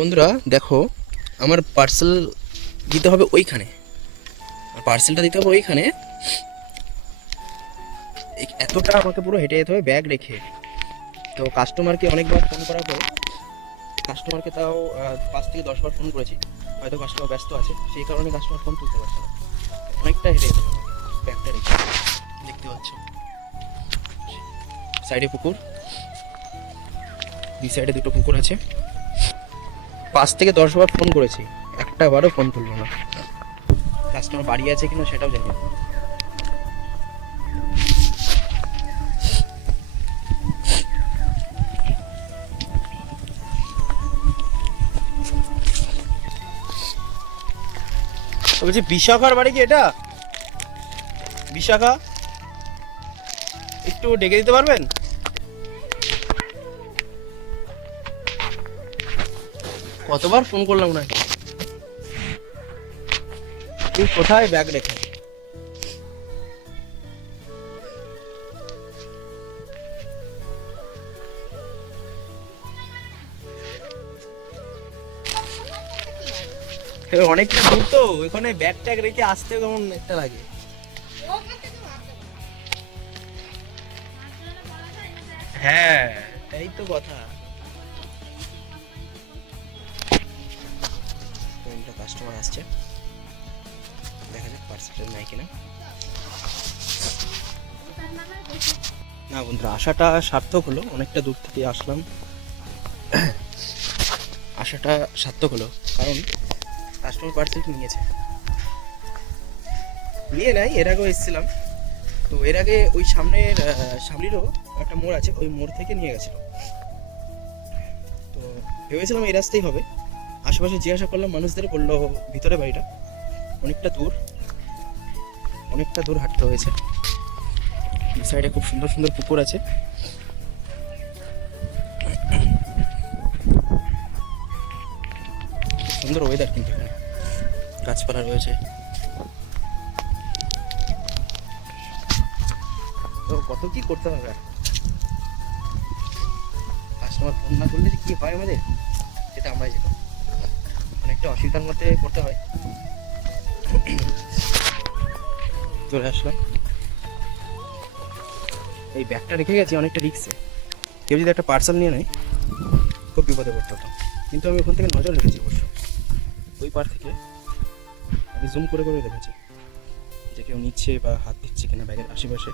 বন্ধুরা দেখো, আমার পার্সেল দিতে হবে ওইখানে, পার্সেলটা দিতে হবে ওইখানে। এতটা আমাকে পুরো হেঁটে যেতে হবে ব্যাগ রেখে। তো কাস্টমারকে অনেকবার ফোন করার পর, কাস্টমারকে তাও 5 থেকে 10 বার ফোন করেছি। হয়তো কাস্টমার ব্যস্ত আছে, সেই কারণে কাস্টমার ফোন তুলতে পারছে না। অনেকটা হেঁটে যেতে হবে আমাকে ব্যাগটা রেখে। দেখতে পাচ্ছ সাইডে পুকুর, দুই সাইডে দুটো পুকুর আছে। 5 থেকে 10 বার ফোন করেছি, একটা বারও ফোন তুললো না। কাস্টমার বাড়ি আছে কিনা সেটাও জানি না। বলছি বিশাখার বাড়ি কি এটা? বিশাখা, একটু ডেকে দিতে পারবেন? কতবার ফোন করলাম ওনাকে। তুই কোথায় ব্যাগ রেখে? অনেকটা দূর তো, ওইখানে ব্যাগ ট্যাগ রেখে আসতে কেমন একটা লাগে। হ্যাঁ, এই তো কথা। কাস্টমার আসছে, দেখা যাক পার্সেল নাই কিনা। না বন্ধুরা, আশাটা সার্থক হলো, অনেকটা দূর থেকে আসলাম, আশাটা সার্থক হলো। কারণ কাস্টমার পার্সেল নিয়েছে, নিয়ে নাই, এর আগেও এসেছিলাম। তো এর আগে ওই সামনের সামলিরও একটা মোড় আছে, ওই মোড় থেকে নিয়ে গেছিল। তো ভেবেছিলাম এই রাস্তাই হবে। আশেপাশে জিজ্ঞাসা করলাম মানুষদের, বললো ভিতরে বাড়িটা, অনেকটা দূর, অনেকটা দূর হাঁটতে হয়েছে। এই সাইডে খুব সুন্দর সুন্দর পুকুর আছে। সুন্দর ওয়েদার, কিন্তু এখানে গাছপালা রয়েছে। তো কত কি করতে হবে আর, কাস্টমার ফোন না করলে যে কি হয় আমাদের, সেটা আমরাই জানি। অনেকটা অসুবিধার মধ্যে করতে হয়। চলে আসলাম, এই ব্যাগটা রেখে গেছি অনেকটা রিক্সে। কেউ যদি একটা পার্সেল নিয়ে নেয় খুব বিপদে পড়তে হতো। কিন্তু আমি ওখান থেকে নজর রেখেছি অবশ্য, ওই পার থেকে আমি জুম করে করে দেখেছি যে কেউ নিচ্ছে বা হাত দিচ্ছে কিনা ব্যাগের আশেপাশে।